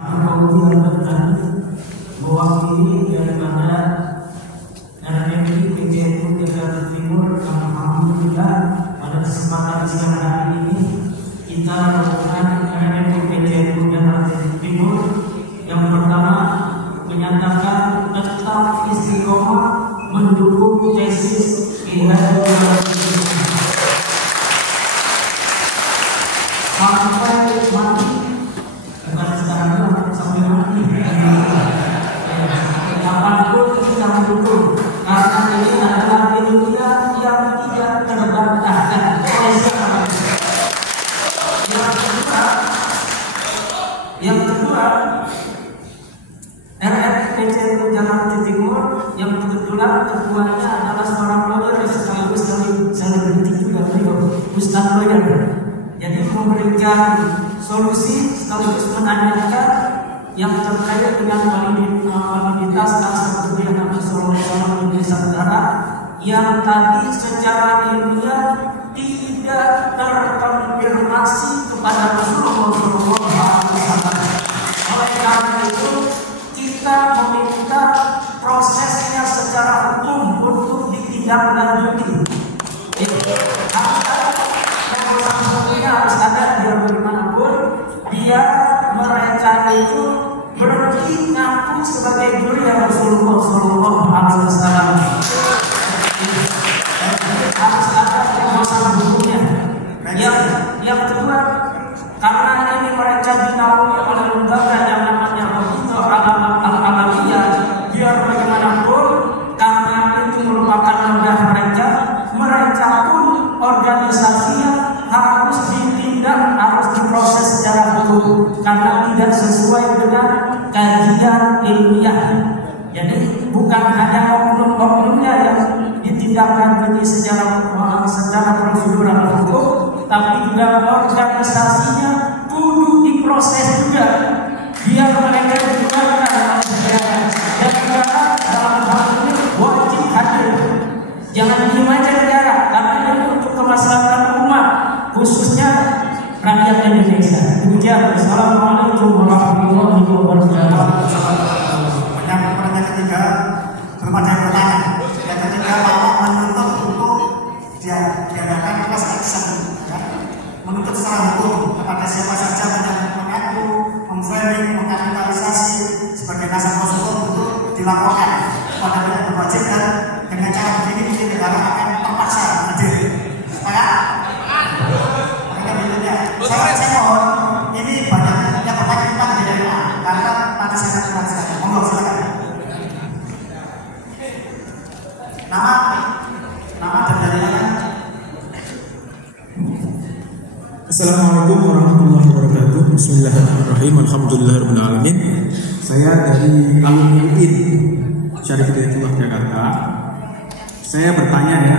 Kemudian bertani mewakili daripada RMI PJNU Jakarta Timur. Alhamdulillah pada kesempatan siang hari ini kita melakukan RMI PJNU Jakarta Timur yang pertama menyatakan tetap istiqomah mendukung tesis Ihya sampai mati. Bukan sekarang sampai mati. Kapanpun kita mendukung, karena ini adalah Indonesia yang tidak terbantahkan oleh siapa. Yang kedua, RMPCNU Jakarta Timur yang kebetulan ketuanya adalah seorang lawyer sekaligus selebriti juga, beliau Ustaz Lawyer. Jadi memberikan solusi sekaligus menanyakan yang terkait dengan validitas seperti yang Nabi Sallallahu Alaihi Wasallam yang tadi secara ilmiah tidak terkonfirmasi kepada Rasulullah Sallallahu Alaihi Wasallam. Oleh karena itu kita meminta prosesnya secara hukum untuk ditindaklanjuti. Harus ada dia bagaimanapun dia mereka itu berarti ngaku sebagai juriya Rasulullah Sallallahu Alaihi Wasallam. Harus ada pengawasan hukumnya. Yang kedua, karena ini mereka dinaungi oleh lembaga yang namanya begitu al-amaliyah, biar bagaimanapun karena itu merupakan lembaga mereka pun organisasinya harus ditindak, harus diproses secara hukum karena tidak sesuai dengan kajian ilmiah. Jadi bukan hanya oknum-oknumnya yang ditindaklanjuti secara prosedural hukum, tapi juga organisasinya kudu diproses juga biar mereka dikeluarkan dan negara dalam hal ini wajib hadir. Jangan diam aja negara, karena ini untuk kemaslahatan umat, khususnya rakyat Indonesia. Demikian. Assalamualaikum warahmatullahi wabarakatuh. Pertanyaan ketiga, belum ada yang bertanya. Yang ketiga, bahwa menuntut untuk diadakan kelas action, ya? Menuntut secara hukum kepada siapa saja yang mengaku, memframing, mengkapitalisasi sebagai nasab Rasulullah untuk dilaporkan pada pihak berwajib, dan dengan cara begini mungkin negara akan terpaksa hadir. Sepakat? Saya mohon, ini banyak yang bertanya tentang DNA, karena nanti saya akan jelaskan. Monggo silakan. Nama dan dari mana? Assalamualaikum warahmatullahi wabarakatuh. Bismillahirrahmanirrahim. Alhamdulillahirabbil alamin. Saya dari alumni UIN Syarif Hidayatullah Jakarta. Saya bertanya ya,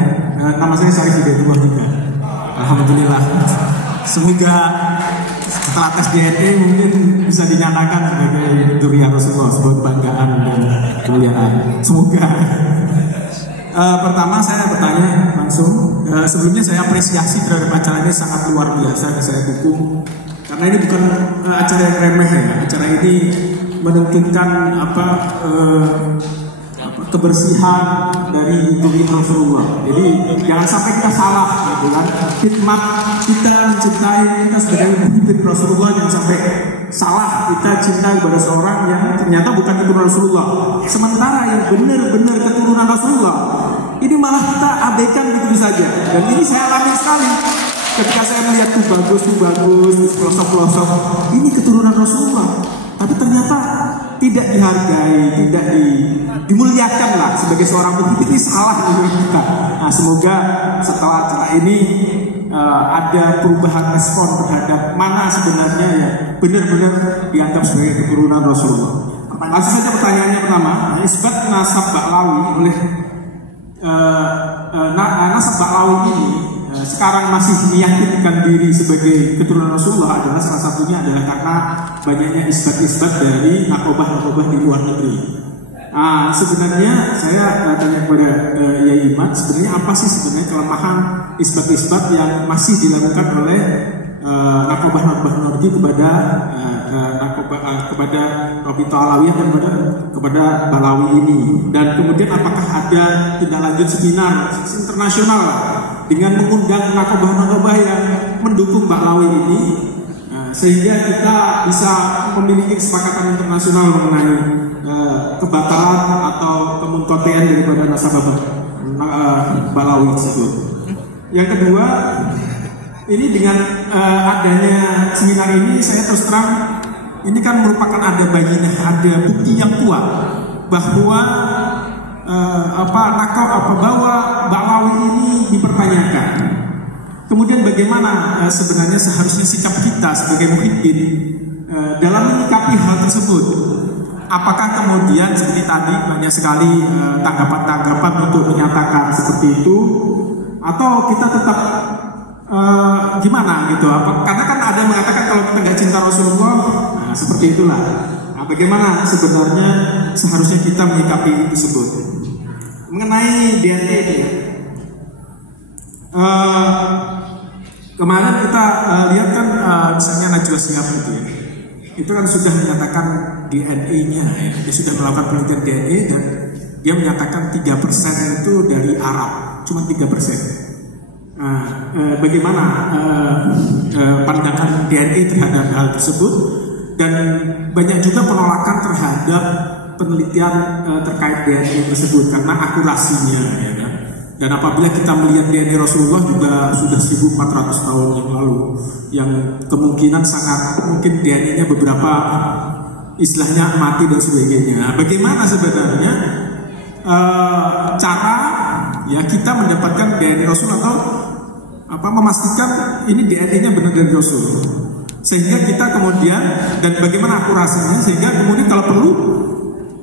nama saya Syarif Hidayatullah juga. Alhamdulillah. Semoga setelah tes DNA mungkin bisa dinyatakan sebagai juriya Rasulullah, sebuah kebanggaan dan kemuliaan. Semoga. Pertama saya bertanya langsung. Sebelumnya saya apresiasi terhadap acara ini sangat luar biasa, saya dukung. Karena ini bukan acara yang remeh ya. Acara ini menentukan kebersihan dari tubuh Rasulullah. Jadi jangan sampai kita salah, gitu kan? Khidmat kita mencintai kita sebagai pemimpin Rasulullah, jangan sampai salah kita cinta kepada seorang yang ternyata bukan keturunan Rasulullah. Sementara yang benar-benar keturunan Rasulullah ini malah kita abaikan begitu saja. Dan ini saya alami sekali ketika saya melihat tuh bagus pelosok-pelosok. Ini keturunan Rasulullah, tapi ternyata tidak dihargai, tidak dimuliakan lah sebagai seorang mukmin. Ini salah menurut kita. Nah, semoga setelah acara ini ada perubahan respon terhadap mana sebenarnya ya benar-benar dianggap sebagai keturunan Rasulullah. Langsung saja pertanyaannya pertama, isbat nasab Ba'lawi oleh nasab Ba'lawi ini sekarang masih meyakinkan diri sebagai keturunan Rasulullah adalah salah satunya adalah karena banyaknya isbat-isbat dari nakobah-nakobah di luar negeri. Sebenarnya saya tanya kepada Yai Iman, sebenarnya apa sih sebenarnya kelemahan isbat-isbat yang masih dilakukan oleh nakobah Nordi kepada kepada Robito Alawiyah dan kepada Balawi ini. Dan kemudian apakah ada tindak lanjut seminar internasional dengan mengundang nakobah yang mendukung Balawi ini, sehingga kita bisa memiliki kesepakatan internasional mengenai kebatalan atau kemuntotean daripada nasabah Balawi tersebut. Yang kedua, ini dengan adanya seminar ini, saya terus terang, ini kan merupakan ada bukti yang kuat bahwa bahwa Balawi ini dipertanyakan. Kemudian bagaimana sebenarnya seharusnya sikap kita sebagai muhibbin dalam menyikapi hal tersebut? Apakah kemudian seperti tadi banyak sekali tanggapan-tanggapan untuk menyatakan seperti itu, atau kita tetap gimana gitu? Karena kan ada yang mengatakan kalau kita nggak cinta Rasulullah, nah, seperti itulah. Nah, bagaimana sebenarnya seharusnya kita menyikapi tersebut? Mengenai DNA ini, kemarin kita lihat kan misalnya Najwa Shihab gitu ya, itu kan sudah menyatakan DNA-nya, ya. Dia sudah melakukan penelitian DNA dan dia menyatakan 3% itu dari Arab, cuma 3%. Bagaimana pandangan DNA terhadap hal tersebut, dan banyak juga penolakan terhadap penelitian terkait DNA tersebut karena akurasinya, ya kan? Dan apabila kita melihat DNA Rasulullah juga sudah 1400 tahun yang lalu, yang kemungkinan sangat mungkin DNA-nya beberapa istilahnya mati dan sebagainya. Bagaimana sebenarnya cara ya kita mendapatkan DNA Rasul atau memastikan ini DNA-nya benar dari Rasul, sehingga kita kemudian, dan bagaimana akurasinya, sehingga kemudian kalau perlu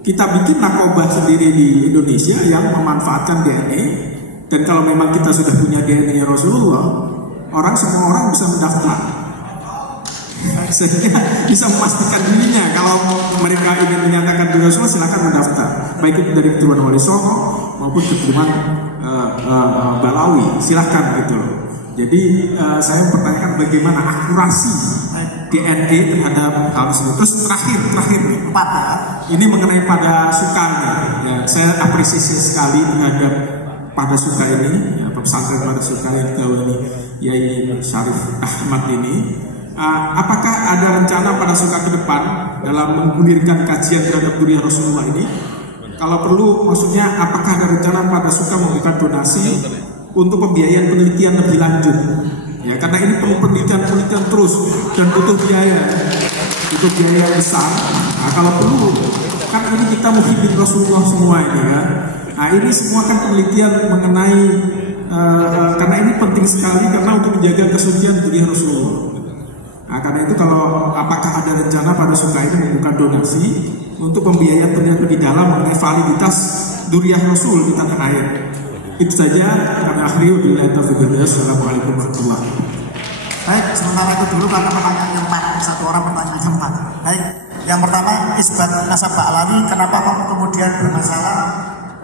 kita bikin nakobah sendiri di Indonesia yang memanfaatkan DNA. Dan kalau memang kita sudah punya DNA Rasulullah, semua orang bisa mendaftar, sehingga bisa memastikan dirinya. Kalau mereka ingin menyatakan diri Rasulullah, silakan mendaftar, baik itu dari keturunan Wali Songo maupun keturunan Balawi, silakan gitu. Jadi saya mempertanyakan bagaimana akurasi DNA terhadap hal tersebut. Terus terakhir nih, ini mengenai pada Sukanya. Ya, saya apresiasi sekali terhadap pada Suka ini, ya, pesantren pada Suka yang digawangi Yai Syarif Ahmad ini. Apakah ada rencana pada Suka ke depan dalam menggulirkan kajian terhadap Duriyah Rasulullah ini? Kalau perlu, maksudnya apakah ada rencana pada Suka memberikan donasi untuk pembiayaan penelitian lebih lanjut? Ya, karena ini perlu penelitian terus dan butuh biaya yang besar. Nah, kalau perlu, kan ini kita muhibbin Rasulullah semua ini kan. Nah, ini semua kan penelitian mengenai karena ini penting sekali karena untuk menjaga kesucian Duriyah Rasulullah. Nah, karena itu kalau apakah ada rencana pada Suka ini membuka donasi untuk pembiayaan penelitian lebih dalam mengenai validitas Duriyah Rasul di tanah air. Itu saja, kami akhiri. Assalamualaikum warahmatullahi wabarakatuh. Baik, sementara itu dulu karena pertanyaan yang 4, satu orang pertanyaan yang 4. Baik, yang pertama isbat nasabah Alawi, kenapa kok kemudian bermasalah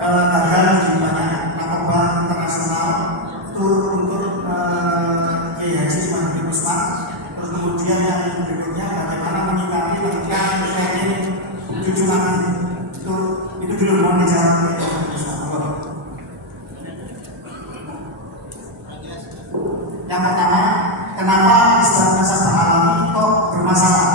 gagal di banyak nakobah internasional itu untuk Kiai Haji Usman bin Usman. Terus kemudian yang berikutnya bagaimana menyikapi tentang training cucu Nabi itu dulu mohon dijawab. Yang pertama, kenapa isbat nasabah Alawi kok bermasalah?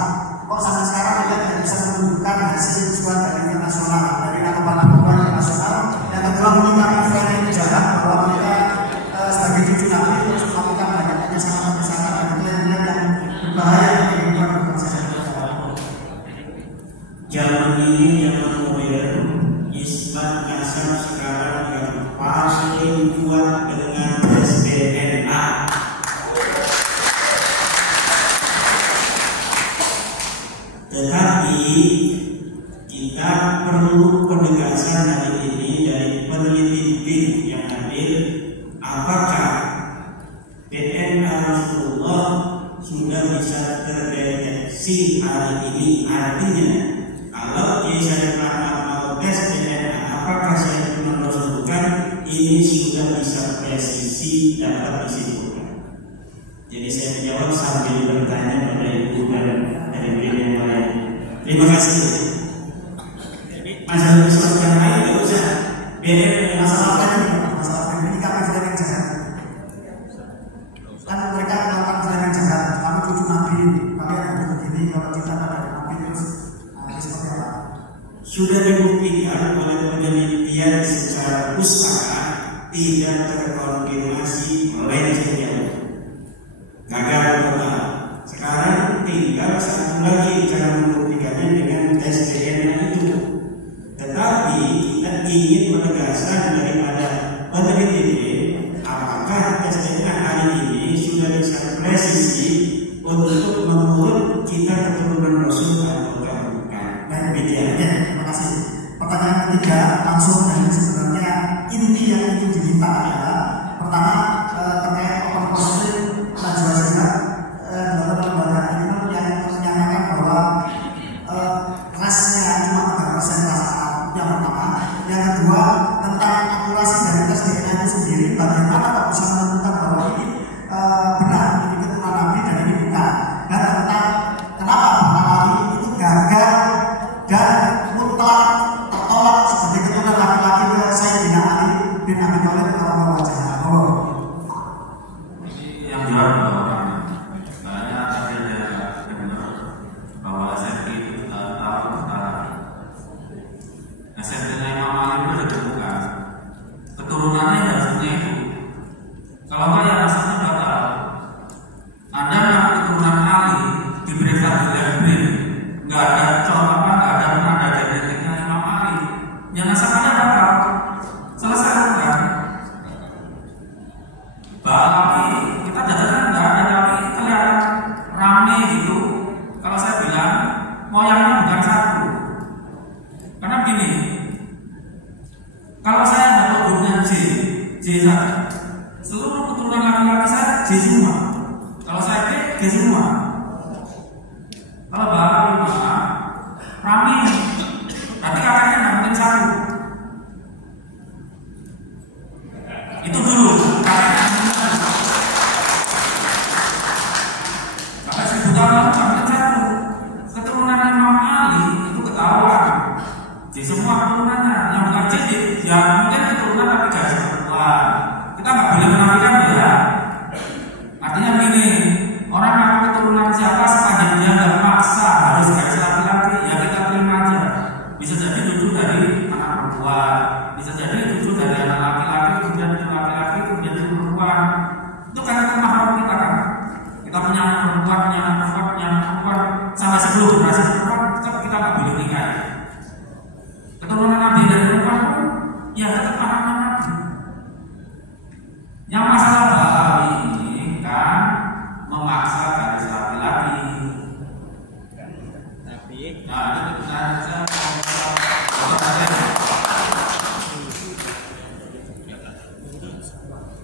Kok sampai sekarang kita tidak bisa menunjukkan hasil jual dari internasional, dari nakobah internasional? Yang kedua, menyikapi training jahat bahwa mereka sebagai cucu Nabi terus melakukan banyaknya sangat-sangat dan nilai-nilai yang berbahaya bagi kehidupan berbangsa. Zaman ini zaman modern, isbat nasab sekarang yang paling kuat dengan tes DNA. Tetapi kita perlu penegasan hari ini dari peneliti BIN yang hadir, apakah DNA Rasulullah sudah bisa terdeteksi hari ini? Artinya kalau saya mau tes DNA, apakah saya menunjukkan ini sudah bisa presisi dapat disimpulkan? Jadi saya menjawab sambil Terima kasih. Masalah yang lain nggak usah. Biar masalah ini kami sudah yang jahat. Kan mereka melakukan hal yang jahat. Kami cucu Nabi, kalian harus begini kalau cinta pada Nabi terus seperti apa? Sudah dibuktikan oleh penelitian secara pustaka tidak terkonfirmasi melencengnya. Gagal total. Sekarang tinggal satu lagi cara membuktikannya dengan tes DNA itu. Tetapi kita ingin menegaskan daripada peneliti apakah tes DNA hari ini sudah bisa presisi untuk menurut kita keturunan Rasul atau bukan. Nah, demikian. Terima kasih. Pertanyaan ketiga langsung dan sebenarnya inti yang ingin diminta adalah pertama terkait open posting Najwa Shihab lembaga ilmu yang menyatakan bahwa rasnya cuma 3% ras yang pertama. Yang kedua tentang akurasi dari tes DNA itu sendiri, bagaimana Pak bisa menentukan bahwa ini benar ini keturunan Nabi dan ini bukan, dan tentang kenapa Bapak Ali itu gagal dan mutlak tertolak sebagai keturunan laki-laki ke Sayyidina Ali bin Abi Thalib atau wajah. Yang jawab orang saya tadi ada benar bahwa SFT itu tahu tentang SFT-nya Imam Ali itu sudah terbuka keturunannya harusnya itu kalau nggak ya rasanya nggak tahu. Anda yang keturunan Ali diperiksa di laboratorium nggak ada nggak ada penanda genetiknya Imam Ali, yang nasabnya bakal selesai kan? Tapi kita datang nggak ada, tapi kelihatan rame gitu. Kalau saya bilang moyangnya bukan satu, karena begini, kalau saya dapat hurufnya J saja, seluruh keturunan laki-laki saya J semua. Kalau saya G semua. Kalau bapak lima rame, berarti kakaknya nggak mungkin satu. Itu dulu kakaknya. Sampai 1000 tahun lalu sampai satu. Keturunan Imam Ali itu ketahuan. J semua keturunannya, yang bukan J ya mungkin keturunan tapi garis perempuan. Kita nggak boleh menafikan ya. Artinya begini, orang ngaku keturunan siapa sepanjang dia nggak maksa harus garis laki-laki, ya kita terima aja. Bisa jadi cucu dari anak perempuan, bisa jadi cucu dari anak laki-laki, kemudian cucu laki-laki, kemudian cucu perempuan. Itu karena kemahaman kita kan. Kita punya anak perempuan, punya anak perempuan, punya anak perempuan, sampai 10 generasi perempuan, tetap kita nggak boleh nikah. Keturunan Nabi dari perempuan pun, ya tetap anak-anak Nabi. Yang masalah Bapak ini kan memaksa garis laki-laki. Nah, itu saja.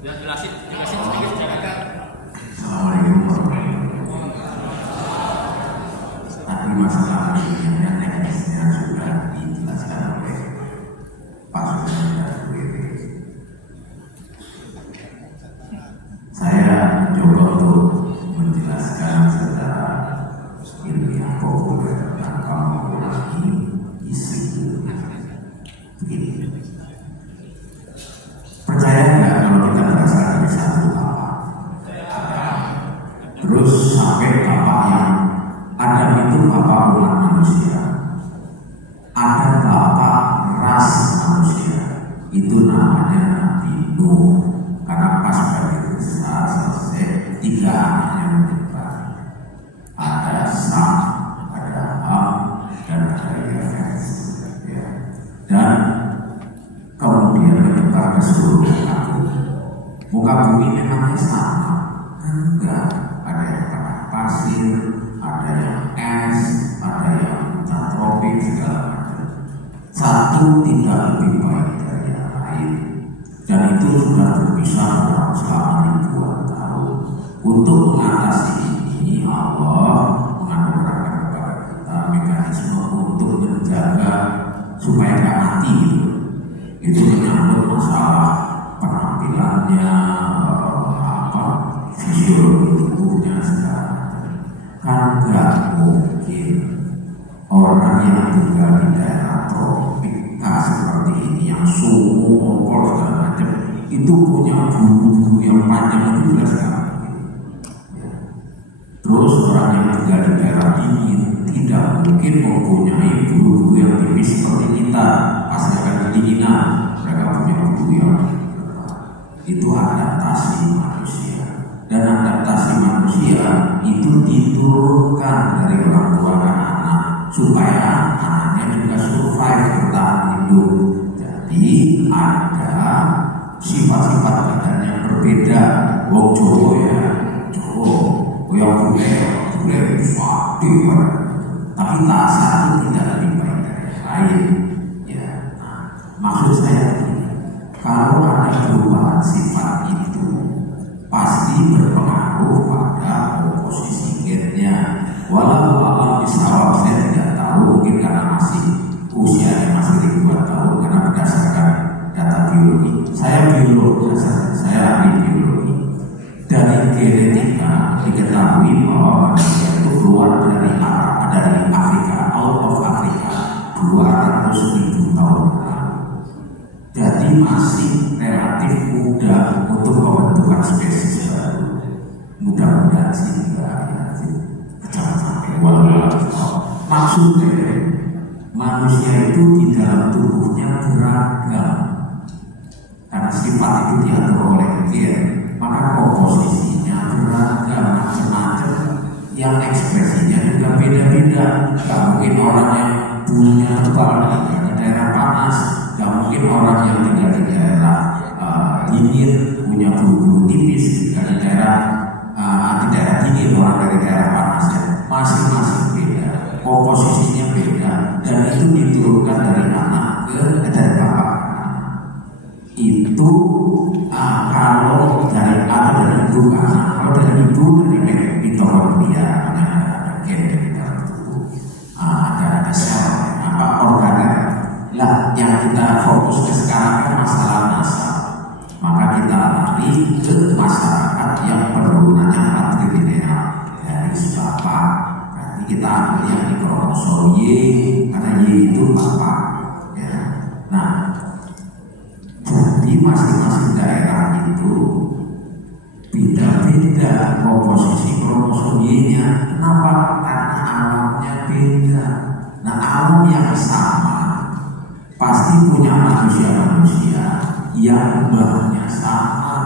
Jelasin sedikit. Assalamualaikum warahmatullahi wabarakatuh. Tadi masalah yang teknisnya sudah dijelaskan oleh Pak Sudara WP. Saya mencoba untuk menjelaskan secara ilmiah populer tentang kaum laki isu begini. Percaya nggak kalau kita berasal dari satu bapak, terus sampai bapak yang ada itu bapak umat manusia, ada bapak ras manusia, itu namanya Nabi Nuh. Karena pas dari besar selesai 3 anaknya menyebar, ada Sam, ada Ham, dan ada Yafes, ya. Dan kemudian menyebar ke seluruh muka bumi memangnya sama? Enggak, ada yang padang pasir, ada yang es, ada yang hutan tropis, segala macam. Satu tidak lebih baik dari yang lain. Dan itu sudah berpisah selama ribuan tahun. Untuk mengatasi ini, Allah menganugerahkan kepada kita mekanisme untuk menjaga supaya nggak mati. Itu menyangkut masalah penampilannya, fisiologi tubuhnya segala macam. Kan nggak mungkin orang yang tinggal di daerah tropika seperti ini, yang suhu, kompor segala macam, itu punya bulu-bulu yang panjang itu jelas sekali. Terus orang yang tinggal di daerah dingin tidak mungkin mempunyai bulu-bulu yang tipis seperti kita. Pasti akan kedinginan. Mereka punya bulu yang itu adaptasi manusia. Dan adaptasi manusia itu diturunkan dari orang tua ke anak supaya anaknya juga survive, bertahan hidup. Jadi ada sifat-sifat badan yang berbeda. Wong Jawa ya, Jawa yang bule sakti, tapi rasa itu tidak lebih baik dari yang lain. Ya, nah, maksud saya ini, kalau ada perubahan sifat itu pasti berpengaruh pada komposisi gennya. Walau alam bisawab saya tidak tahu, mungkin karena masih usianya masih ribuan tahun, karena berdasarkan data biologi. Saya biolog, saya ahli biologi. Dari genetika diketahui bahwa manusia itu keluar dari Afrika, out of Afrika 200.000 tahun lalu. Jadi masih relatif muda untuk pembentukan spesies baru. Mudah-mudahan sih enggak ya, kejangan sampai maksudnya manusia itu di dalam tubuhnya beragam karena sifat itu diatur oleh gen, maka komposisinya beragam, macam-macam, yang ekspresinya juga beda-beda. Gak mungkin orang yang bulunya tebal tinggal di daerah panas, gak mungkin orang yang tinggal di daerah dingin punya bulu-bulu tipis, tinggal di daerah dingin, orang dari daerah panas ya, masing-masing beda, komposisinya beda, dan itu diturunkan dari anak dari bapak. Itu kalau dari anak dan ibu ke anak, kalau dari ibu dari mitokondria, ada gen di dalam tubuh, ada sel, organ. Lah yang kita fokus ke sekarang kan masalah nasab, maka kita lari ke masyarakat yang perunannya patrilineal dari bapak. Berarti kita ambil yang di kromosom Y, karena Y itu bapak. Ya. Nah, jadi masing-masing daerah itu beda-beda komposisi kromosom Y-nya. Kenapa? Karena alamnya beda. Nah, alam yang sama pasti punya manusia-manusia yang bahannya sama.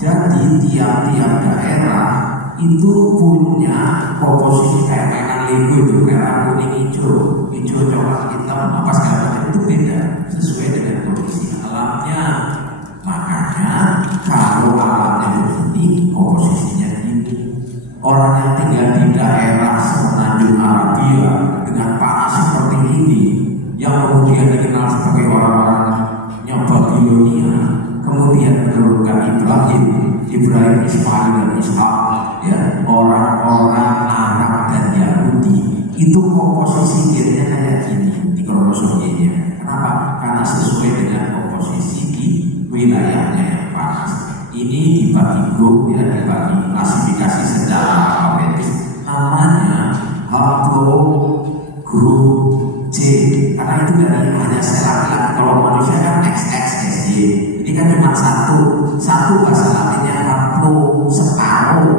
Jadi tiap-tiap daerah itu punya komposisi kayak lego itu, merah, kuning, hijau, coklat, hitam, apa segala macam itu beda sesuai dengan kondisi alamnya. Makanya kalau alamnya begini, komposisinya ini. Orang yang tinggal di daerah semenanjung Arabia dengan panas seperti ini, yang kemudian dikenal sebagai orang-orangnya Babilonia, kemudian menurunkan Ibrahim, Ismail dan Ishak, ya, orang-orang Arab dan Yahudi, itu komposisi gennya kayak gini di kromosom Y-nya. Kenapa? Karena sesuai dengan komposisi di wilayahnya yang panas. Ini dibagi grup, ya, dibagi klasifikasi secara alfabetis, namanya haplogrup C, karena itu dari hanya sel laki-laki. Kalau manusia kan XXXY, ini kan cuma satu bahasa latinnya haplo, separuh,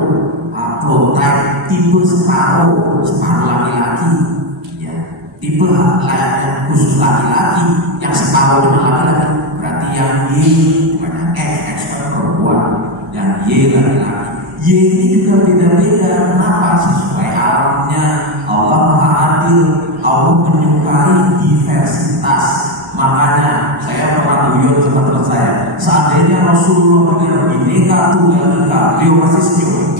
haplotype, tipe separuh laki-laki, ya, tipe khusus laki-laki, yang separuh dengan laki-laki, berarti yang Y bukan X perempuan, yang Y laki-laki. Y ini juga beda-beda. Kenapa? Sesuai alamnya. Allah Maha Adil. Allah menyukai diversitas. Makanya saya pernah guyon teman-teman saya, seandainya Rasulullah dengan bineka tunggal ika, beliau pasti senyum.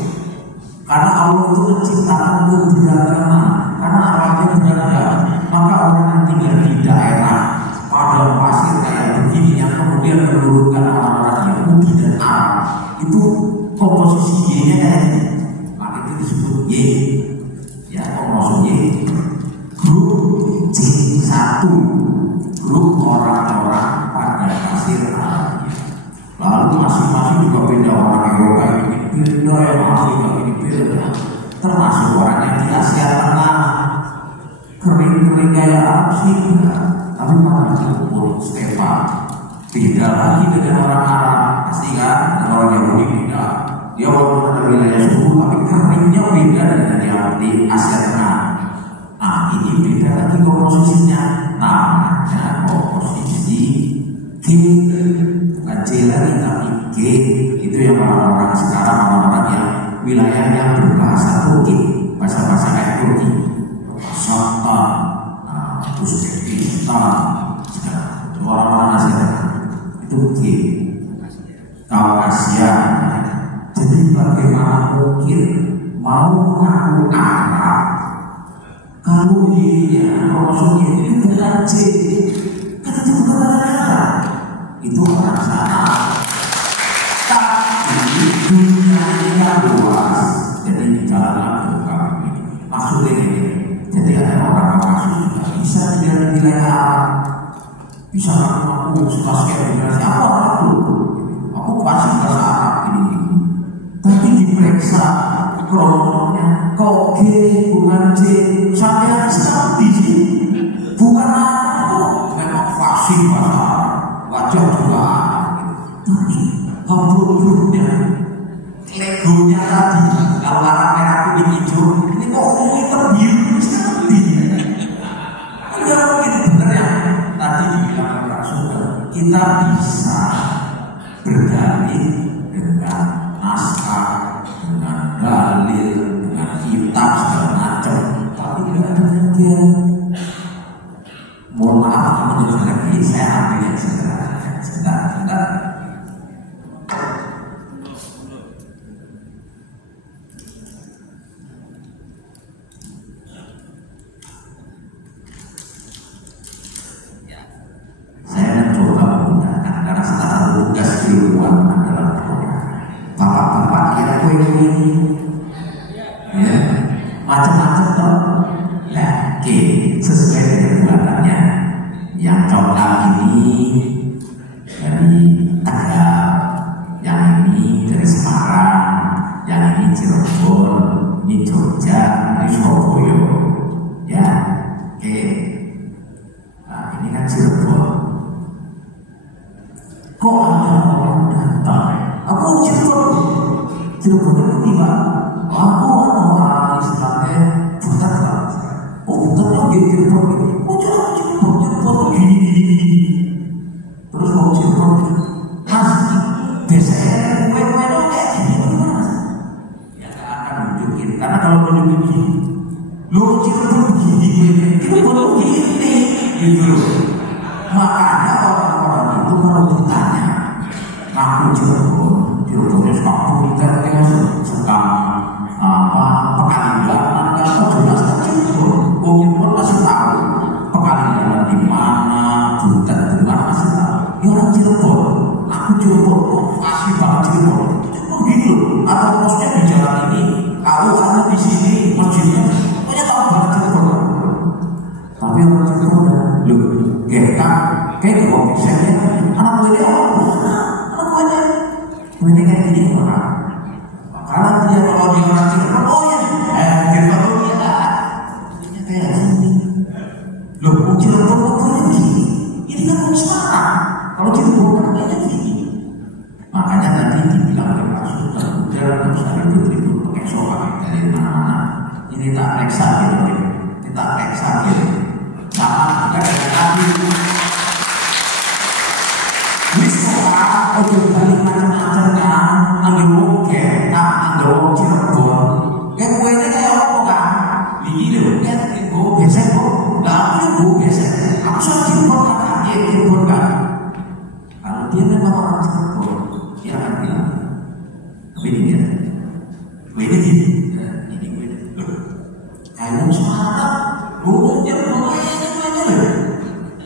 Karena Allah itu menciptakan keberagaman. Karena alamnya beragam, maka orang yang tinggal di daerah padang pasir kayak begini, yang kemudian menurunkan orang-orang Yahudi dan Arab, itu komposisi Y-nya kayak ini. Maka itu disebut Y, ya, kromosom Y. Grup C1, grup orang-orang pada pasir Arabia. Lalu masing-masing juga beda, orang Eropa ini beda, yang Afrika ini beda, termasuk orang yang di Asia Tengah. kering-kering kayak apa sih? Tapi malah pun Stefan beda lagi dengan orang Arab, pasti kan orang Yahudi beda. Dia walaupun ada wilayah suku, tapi keringnya beda dengan yang di Asia Tengah. Nah ini beda lagi komposisinya, namanya komposisi G, bukan C lagi tapi G. Itu yang orang-orang sekarang, orang-orang yang wilayah yang berbahasa Turki, bahasa-bahasa kayak Turki, Kazakhstan, Uzbekistan, orang-orang Asia Tengah itu G, Kaukasia. Jadi bagaimana mungkin mau mengaku Arab kalau dirinya Rasulnya itu bukan C, kan itu bukan Arab, itu orang sana. Tapi dunia ini kan luas, jadi jalanlah bukan maksudnya ini. Jadi ada orang Kaukasia juga bisa di wilayah Arab, bisa aku suka sekali dengan siapa aku pasti bahasa Arab ini. Tapi diperiksa kronolognya kok G bukan C, sampai sekarang di sini bukan aku memang fasih bahasa Arab, wajah juga. Tapi hurufnya, legonya tadi, kalau warna merah kuning hijau, ini kok hitam biru sekali. Tidak mungkin benar ya. Tadi dibilang Rasul, kita bisa berdalil dengan naskah, dengan dalil, dengan kitab segala macam, tapi tidak ada dia. Mohon maaf, menurut lagi saya ambil yang sebentar. Saya mencoba menggunakan karena salah satu tugas ilmuwan adalah bapak-bapak kira kue ini, ya, macam-macam toh. Nah, oke, sesuai dengan buatannya. Yang coklat ini dari Tegal, yang ini dari Semarang, yang ini Cirebon, ini Jogja, ini Surabaya, ya, oke. Nah, ini kan Cirebon. Kok ada orang datang? Aku Cirebon itu tiba. Aku orang istilahnya buta kan? Oh buta yang di Cirebon ini. Oh jangan Cirebon gini. Terus mau Cirebon, Mas biasanya kue kayak gini Mas. Ya akan nunjukin. Karena kalau nunjukin gini, lo Cirebon begini, Cirebon begini, gitu. Makanya orang-orang itu kalau ditanya, aku Cirebon suka punten, suka Pekalongan, kalau jelas kan Cirebon, Cirebon masih tahu Pekalongan di mana, punten di mana masih tahu. Ya orang Cirebon, aku Cirebon, pasti banget Cirebon, Cirebon gitu. Atau posnya di jalan ini, aku ada di sini, masjidnya, pokoknya tahu banget Cirebon. Tapi orang Cirebon, lu kayak kalau misalnya anak gue dia ini kayak gini orang. Karena dia kalau dia orang Cirebon, oh ya, Cirebon ya, ini kayak gini. Loh, Cirebon kok begini? Ini kan mau Semarang. Kalau Cirebon kan kayak gini. Makanya tadi dibilang oleh Rasul, udah harus ada ribut-ribut pakai soal dari mana-mana. Ini tak reksa gitu, kita reksa gitu. Sama juga dengan tadi. Ojo balik macam-macam kan, ambil mungkin, ambil Cirebon, kayak kuenya kayak apa kan? Begini loh, kayak gue besek kok, nggak aku gue besek, aku soal Cirebon kan, ya Cirebon kan. Kalau dia memang orang Cirebon, dia akan bilang, tapi ini dia, gue ini gue, kayak Semarang, gue Cirebon kayaknya loh.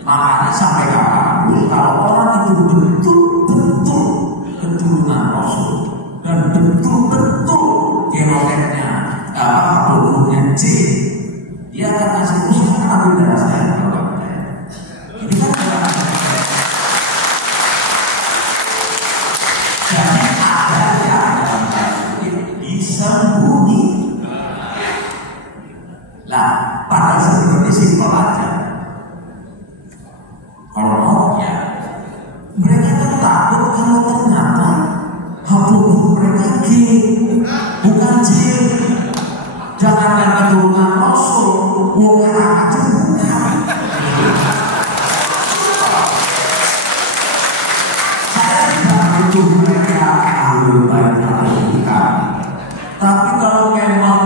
Makanya sampai kapanpun kalau orang itu betul-betul keturunan Rasul dan betul-betul genotipnya hurufnya C, dia akan kasih usaha ambil darah saya. Ini kan jadi ada yang disembunyi. Lah pada seperti Jangan karena turunan Rasul, wong Arab aja bukan. Saya tidak menuduh mereka ahlul bait bukan. Tapi kalau memang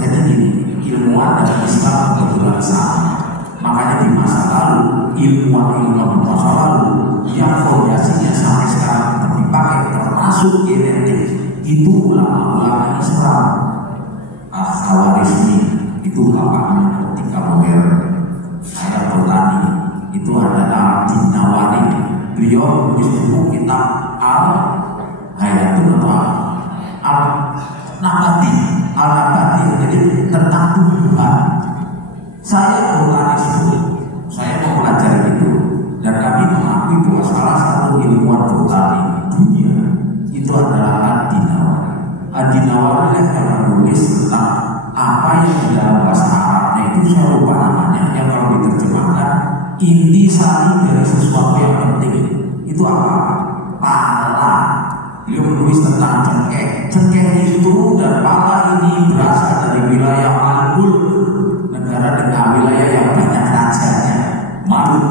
jadi gini, ilmuwan dan Islam kebetulan sama. Makanya di masa lalu ilmuwan masa lalu yang fondasinya sampai sekarang tetap dipakai termasuk genetik itu ulama-ulama Islam. Al-Khawarizmi itu bapaknya ketika modern. Saya Tolani itu adalah Dinawani. Beliau menulis buku kitab Al-Hayatul Al-Nabati, jadi tentang tumbuhan. Saya Tolani sebut, saya mau belajar itu, dan kami mengakui bahwa salah satu ilmuwan botani dunia itu adalah Ad-Dinawani. Ad-Dinawani yang menulis tentang apa yang di dalam bahasa Arabnya itu saya lupa namanya, yang kalau diterjemahkan intisari dari sesuatu yang penting itu apa? Pala. Beliau menulis tentang cengkeh. Cengkeh itu dan pala ini berasal dari wilayah Malul, negara dengan wilayah yang banyak rajanya, Malul.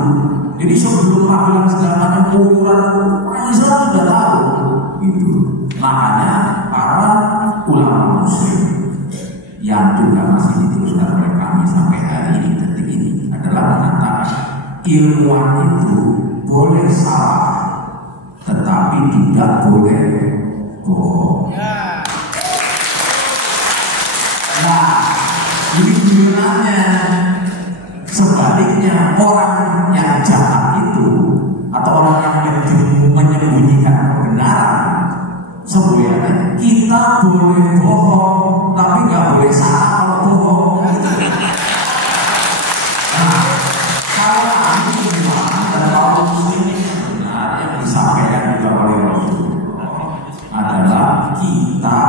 Jadi sebelum bilang segala macam ukuran Islam sudah tahu itu. Makanya para ulama muslim yang juga masih diteruskan oleh kami sampai hari ini, detik ini adalah mengatakan ilmuwan itu boleh salah tetapi tidak boleh bohong. Nah, ini gunanya sebaliknya, orang yang jahat itu atau orang yang menyembunyikan kebenaran, sebenarnya kita boleh bohong tapi nggak boleh salah kalau bohong. Nah, kalau kami dan kaum muslimin sebenarnya yang disampaikan juga oleh Rasulullah adalah kita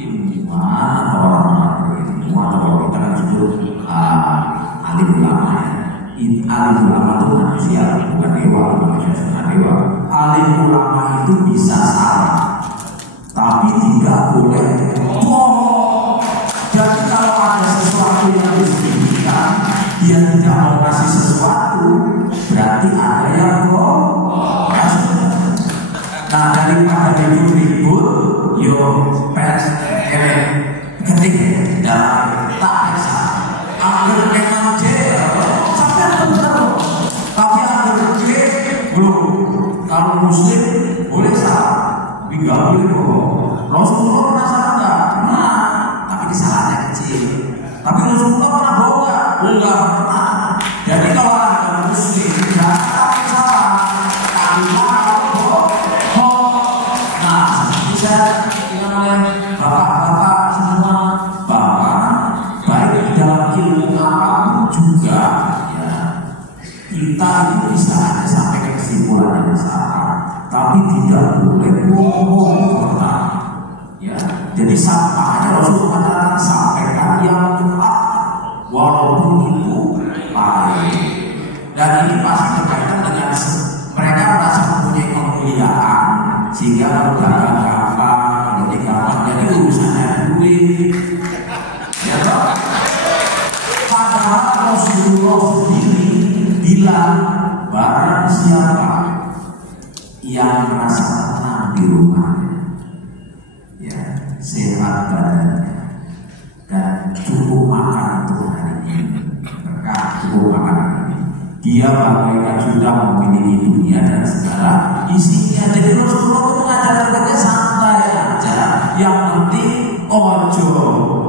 ilmuwan atau orang-orang berilmu atau kalau kita kan sebut alim ulama ya. Alim ulama itu manusia, bukan dewa, manusia setengah dewa. Alim ulama itu bisa salah, tapi tidak boleh bohong. Jadi kalau ada sesuatu yang disembunyikan, dia tidak mau kasih sesuatu, berarti ada yang bohong. Nah, daripada ribut-ribut, yo pers ketik dalam tak bisa. Akhir memang sampai benar, tapi akhir belum. Kalau muslim boleh salah, tapi nggak boleh bohong. Rasulullah pernah salah nggak? Pernah, tapi kesalahannya kecil. Tapi Rasulullah pernah bohong nggak? Enggak pernah. Jadi kalau ada muslim jangan salah, tapi bohong. Nah, seperti saya bilang oleh bapak-bapak semua, bahwa baik di dalam ilmu apapun juga, ya kita itu bisa hanya sampai ke kesimpulan yang salah, tapi tidak boleh bohong. Ya, jadi makanya Rasulullah mengatakan sampaikan yang benar, walaupun itu baik. Dan ini pasti berkaitan dengan mereka merasa mempunyai kemuliaan, sehingga berdagang gampang, jadi gampang, jadi urusannya duit. Ya toh? Padahal Rasulullah sendiri bilang barang siapa yang merasa tenang di rumahnya, ya sehat badannya dan cukup makan untuk hari ini, berkah cukup makan hari ini, dia bagaikan sudah memiliki dunia dan segala isinya. Jadi Rasulullah itu mengajarkan kita santai aja, yang penting ojo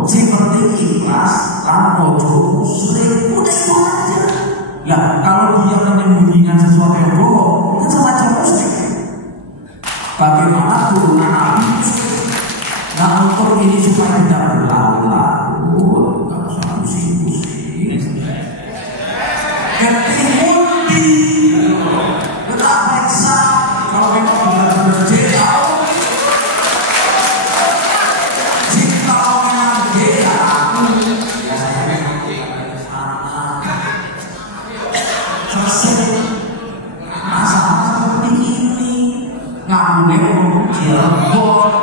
seperti ikhlas lan ojo musyrik, udah itu aja. Nah, kalau dia menyembunyikan sesuatu yang bohong, itu semacam musyrik. Bagaimana turunan Nabi musyrik? Nah, untuk ini supaya tidak berlarut-larut, nggak usah pusing-pusing. Ketimundi, tetap periksa. Kalau memang benar-benar jauh, jika memang jauh, ya saya memang tidak sana. Selesai. Masalah seperti ini, nggak boleh Cirebon.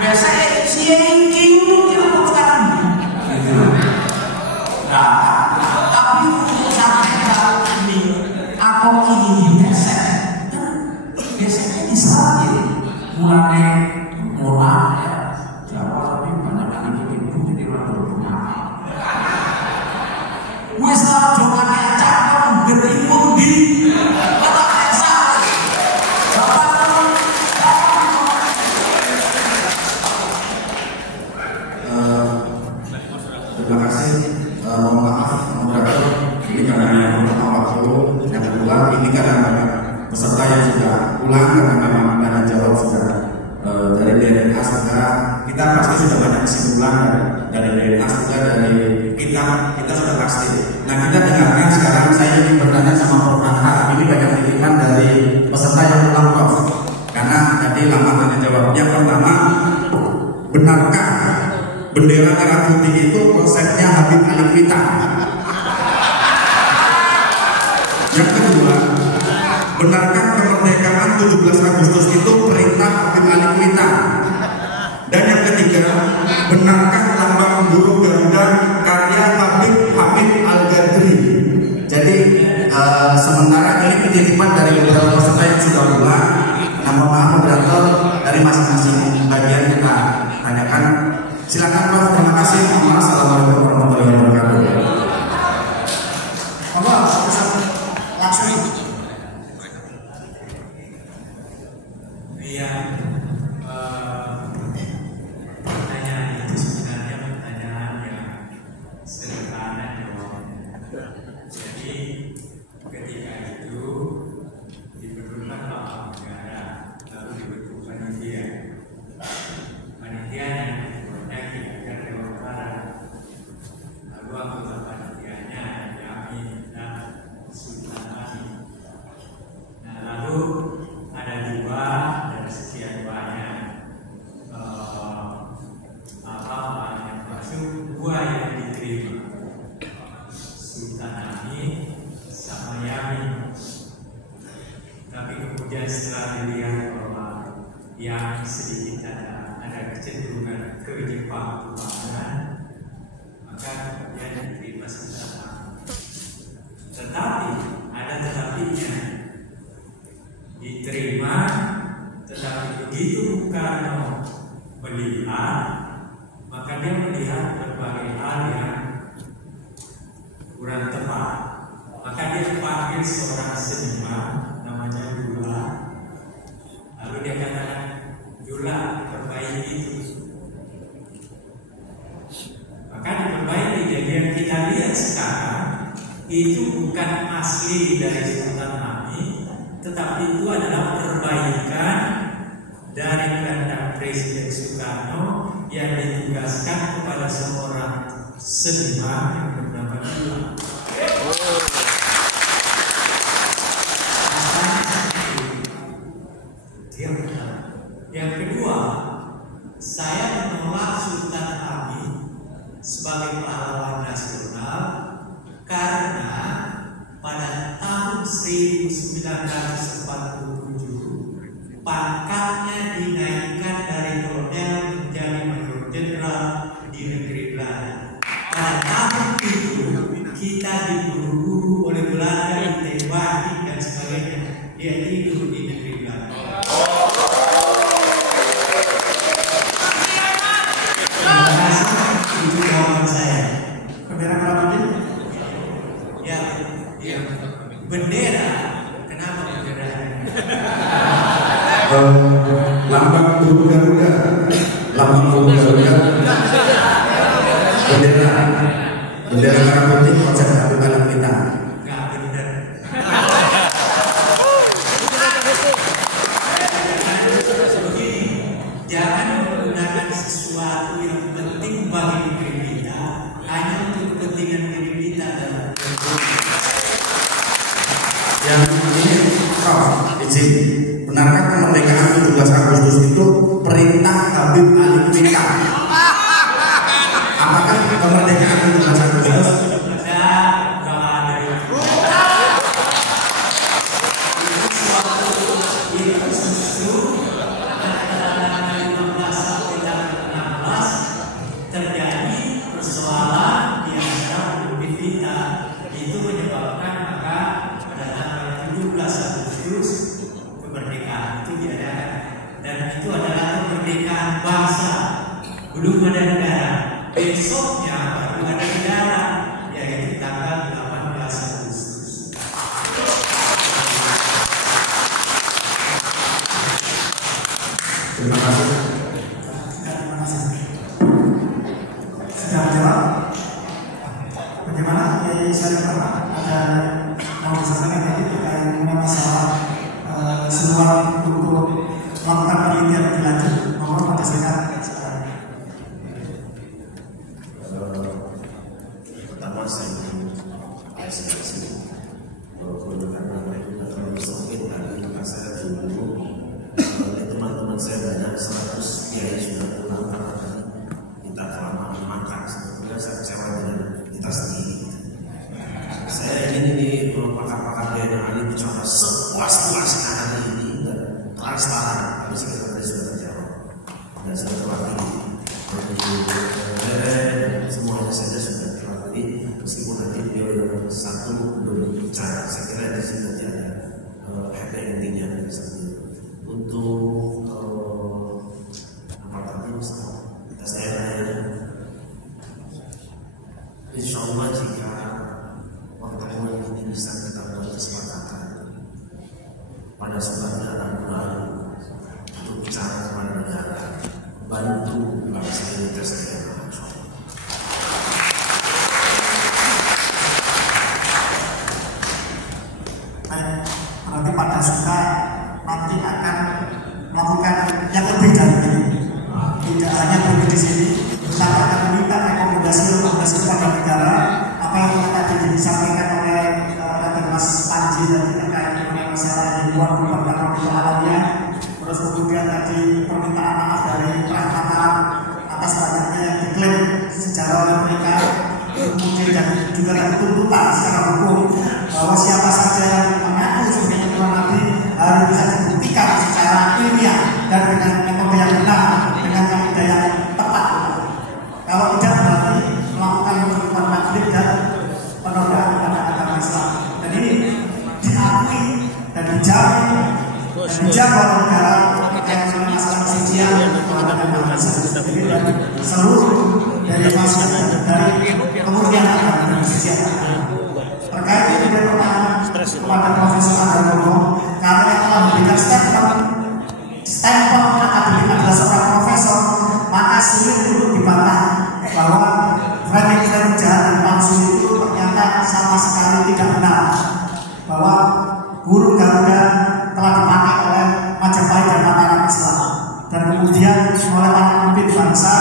Biasanya CQ kalau ini digesek, geseknya disalahin. Mulai murah ya, Jawa tapi banyak yang ibu jadi orang berpunya. Wes lah jangan cakap gede mundi, kata desa. Terima kasih. Mohon maaf, moderator. Ini karena waktu yang kedua, ini karena peserta yang sudah pulang karena memang tanya jawab sudah dari DNA juga. Kita pasti sudah banyak kesimpulan dari DNA juga dari kita sudah pasti. Nah kita dengarkan sekarang saya ingin bertanya sama Prof. Anha. Ini banyak titipan dari peserta yang pulang Prof. Karena tadi lama tanya jawab. Yang pertama, benarkah bendera merah putih itu konsepnya Habib Alifita? Yang kedua, benarkah kemerdekaan 17 Agustus itu perintah Habib Alifita? Dan yang ketiga, benarkah lambang burung Garuda karya Habib Hamid Al-Ghazali? Jadi sementara ini penitipan dari beberapa peserta yang sudah pulang. Namun maaf moderator, dari masing-masing bagian kita tanyakan. Silakan Prof. Terima kasih. Assalamualaikum warahmatullahi wabarakatuh. Langsung. Iya, pertanyaan itu sebenarnya pertanyaan yang sederhana jawabnya. Jadi ketika itu diperlukan Bapak Negara, lalu dibentuk panitia. Panitia yang kira-kira Dewan Barat. Lalu anggota panitianya Yami dan Sultan Ali. Nah lalu ada dua dari sekian banyak yang masuk, dua yang diterima, Sultan Ali sama Yami. Tapi kemudian setelah dilihat bahwa yang sedikit ada kecenderungan ke Jepang-Jepangan, maka kemudian diterima Sultan Ali. Tetapi ada tetapinya, diterima, tetapi begitu Bung Karno melihat, maka dia melihat berbagai hal yang kurang tepat. Maka dia panggil seorang seniman namanya Dula. Lalu dia katakan, Dula, perbaiki itu. Maka diperbaiki. Jadi yang kita lihat sekarang itu bukan asli dari Sultan Hamid, tetapi itu adalah perbaikan dari kehendak Presiden Soekarno yang ditugaskan kepada seorang seniman yang bernama Dula. Yang kedua, saya menolak Sultan Hamid sebagai pahlawan nasional karena pada tahun 1947 pangkatnya dinaikkan dari kolonel menjadi major jenderal di negeri Belanda. Pada tahun itu kita diburu-buru oleh Belanda, ditembaki dan sebagainya. Dia tidur di negeri Belanda. Terima kasih, itu jawaban saya. Bendera merah putih. Ya, bendera. Kenapa bendera? Lambang burung Garuda, lambang burung Garuda, bendera merah putih konsep Habib Alifita. Enggak benar. Begini, jangan menggunakan sesuatu yang penting bagi negeri kita hanya untuk kepentingan negeri kita dalam Yang ini Prof. izin, benarkah kemerdekaan 17 Agustus itu perintah Habib Alifita? Apakah kemerdekaan 17 Agustus terjadi persoalan di antara kita, itu menyebabkan maka pada tanggal 17 Kiai Syarif ada mau disampaikan tadi terkait dengan masalah seruan untuk melakukan penelitian lebih lanjut. Mohon pada saya. Pertama saya apresiasi karena mereka terlalu sempit tadi, maka saya dulu teman-teman saya banyak 100 kiai sudah pulang karena kita kelamaan makan. Sebetulnya saya kecewa dengan kita sendiri. Saya ingin ini pakar-pakar kiai yang ahli bicara sepuas-puasnya hari ini dan transparan. Tapi sebenarnya sudah terjawab dan sudah terwakili. Semuanya saja sudah terwakili, meskipun nanti beliau yang satu belum bicara. Saya kira di sini nanti ada happy endingnya untuk apa tadi SDM. Insya Allah jika pertemuan ini bisa kita buat kesepakatan pada sebabnya anak bulan untuk bicara kepada negara, bantu bangsa ini SDM. Berarti pada suka nanti akan melakukan yang lebih dari ini. Tidak hanya berhenti di sini, tetapi akan meminta rekomendasi kepada negara. Apa yang tadi disampaikan oleh Mas Panji tadi terkait dengan masalah himbauan bukan alamnya. Terus kemudian tadi permintaan maaf dari Prahmataram atas banyaknya yang diklaim sejarah oleh mereka. Kemudian juga tadi tuntutan secara hukum bahwa siapa saja yang mengaku sebagai Tuhan Nabi harus bisa dibuktikan secara ilmiah dan dengan metode yang benar, dengan kaidah yang tepat. Kalau tidak berarti melakukan penutupan majelis dan penodaan kepada agama Islam. Dan ini diakui dan dijamin dan dijaga oleh negara terkait dengan masalah kesucian dan agama Islam. Jadi seluruh dari masyarakat dari kemudian agama dan kesucian. Terkait dengan pertanyaan kepada Profesor Andarogo, karena yang telah memberikan stempel akademik adalah seorang profesor, maka sulit untuk dibantah bahwa framing jahat dan palsu itu ternyata sama sekali tidak benar. Bahwa burung Garuda telah dipakai oleh Majapahit dan Mataram Islam, dan kemudian oleh para pemimpin bangsa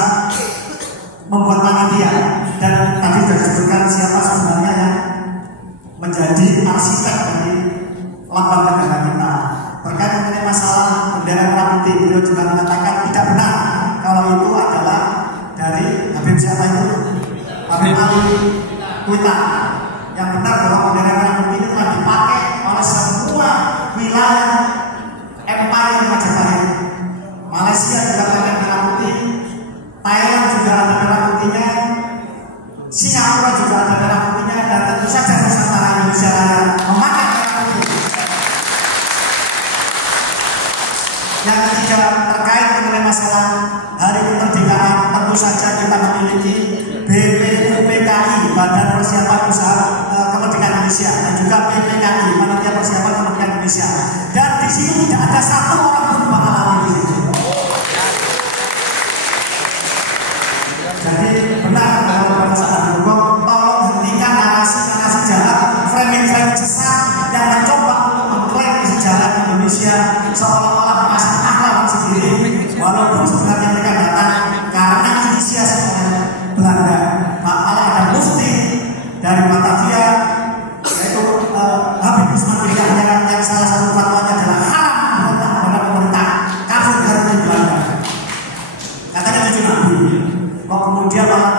membuat panitia, dan tadi sudah disebutkan siapa sebenarnya yang menjadi arsitek dari lambang negara kita. Terkait mengenai masalah bendera merah putih, beliau juga mengatakan tidak benar kalau itu adalah dari Habib siapa itu? Habib Ali Kuita. Yang benar bahwa bendera merah putih itu telah dipakai oleh semua wilayah Empire Majapahit. Malaysia juga pakai merah putih, Thailand juga ada merah putihnya, Singapura juga ada merah putihnya, dan tentu saja Nusantara Indonesia memakai merah putih. Yang ketiga, terkait mengenai masalah hari kemerdekaan, tentu saja kita memiliki BPUPKI, Badan Persiapan Usaha Kemerdekaan Indonesia, dan juga BPKI, Panitia Persiapan Kemerdekaan Indonesia. Dan di sini tidak ada satu orang pun bakal alami di situ. Jadi benar kalau Profesor Andarogo, tolong hentikan narasi-narasi jahat, framing-framing sesat yang mencoba untuk mengklaim sejarah Indonesia seolah-olah masih akhlak sendiri, walaupun sebenarnya mereka datang karena inisiasi oleh Belanda. Malah ada mufti dari Batavia, yaitu Habib Usman bin Yahya, yang salah satu fatwanya adalah haram membentak kepada pemerintah kafir dari Belanda. Katanya cucu Nabi. Kok kemudian malah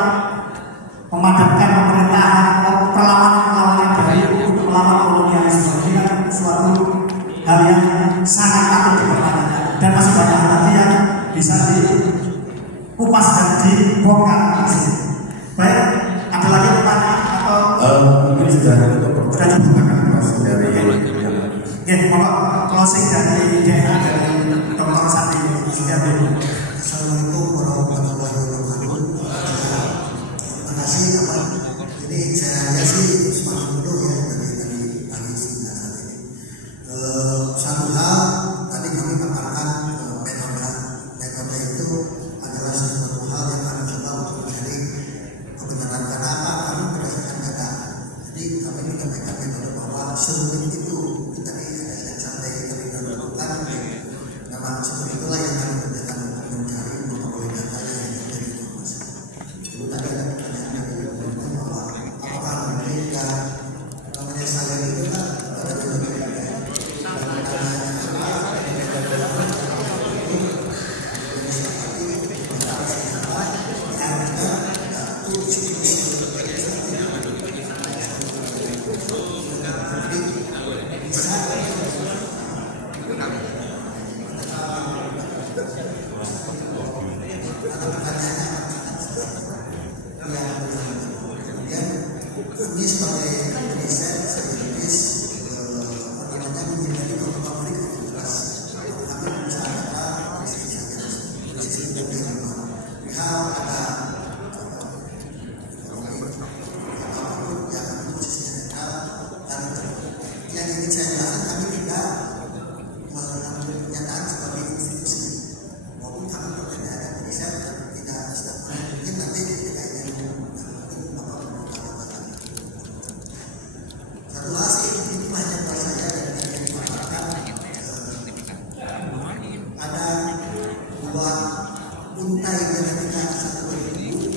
memadamkan pemerintahan perlawanan-perlawanan dari untuk melawan kolonialisme. Ini kan suatu hal yang sangat patut dipertanyakan, dan masih banyak hal yang bisa dikupas dan dibongkar. Baik, ada lagi pertanyaan atau mungkin sudah cukup dari ya, mau closing dari DNA dari Dr. Sandi Setiabu. Assalamualaikum warahmatullahi wabarakatuh. Terima kasih Bapak. Jadi saya sih semangat dulu ya dari pagi ini. Satu hal tadi kami katakan metode itu adalah sesuatu hal yang kami coba untuk mencari kebenaran. Karena apa? Kami berdasarkan data. kami menyampaikan metode bahwa serumit itu tadi saya sampai terlibat bukan memang seperti itulah yang kami kerjakan untuk mencari memperoleh data yang dari informasi. Itu tadi ada pertanyaan dari bahwa apakah mereka namanya saya itu kan ada ini sebagai riset saintis menghindari konflik of interest. Kami mencatat sisi hal ada dan yang ingin saya jelaskan kami tidak mengambil pernyataan sebagai institusi maupun kami berbeda riset tidak mungkin nanti ketika ini satu hal sih ini hanya buat saya dan yang dimaksudkan ada dua untai yang ketika satu beribu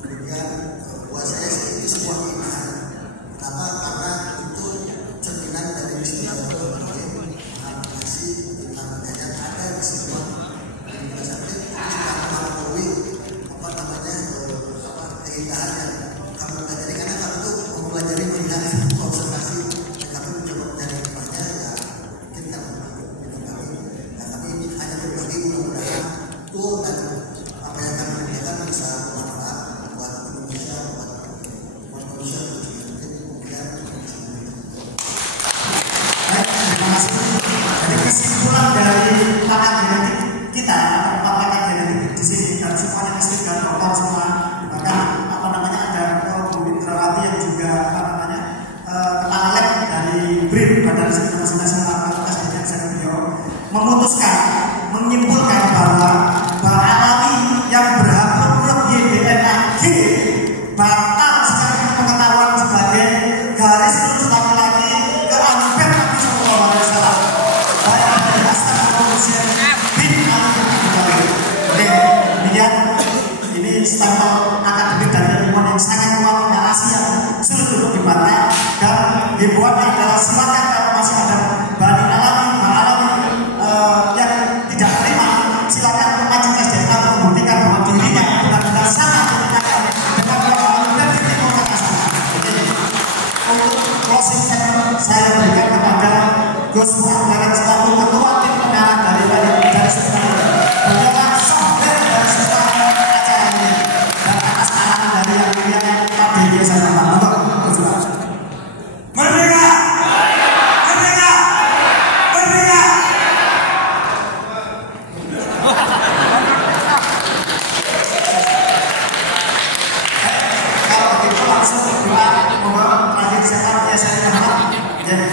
kemudian buat saya sih itu sebuah keinginan. Kenapa? Karena itu cerminan dari istilah mengasih tentang yang ada di sebuah sampai kita mengakui keindahan yang kamu pelajari karena kamu tuh mempelajari melihat observasi dan kamu mencoba mencari hikmahnya ya mungkin kan kami hanya berbagi mudah-mudahan tool dan apa yang kami kerjakan bisa bermanfaat buat Indonesia buat manusia kemudian baik, terima kasih. Jadi kesimpulan dari pakar genetik kita atau pakar genetik di sini dan semuanya mesti dan dokter semua bahkan ada Bu Indrawati yang juga kepala lab dari BRIN Badan Riset Nasional Fakultas Genetik Beliau memutuskan menyimpulkan bahwa alami yang berhak YDNA G batal secara pengetahuan sebagai garis lurus laki-laki ke Albert Nabi Sallallahu Alaihi Wasallam baik ada dasar kepolisian bin Oke, demikian ini stempel akademik dan ilmuwan yang sangat kuat narasi yang sulit untuk dibantah dan himbauannya adalah silakan kalau masih ada bahan alami yang tidak terima silakan maju ke SDK untuk membuktikan bahwa dirinya benar-benar sangat menggunakan dengan bahwa dan titik asal. Untuk closing statement saya berikan kepada Gus Muhammad selaku ketua tim pengarah dari sebenarnya beliau software dari sebenarnya acara ini dan atas arahan dari yang mulia Pak Dewi saya sampaikan merdeka, merdeka, merdeka. Kalau begitu langsung berdoa mohon terakhir saya biasanya jadi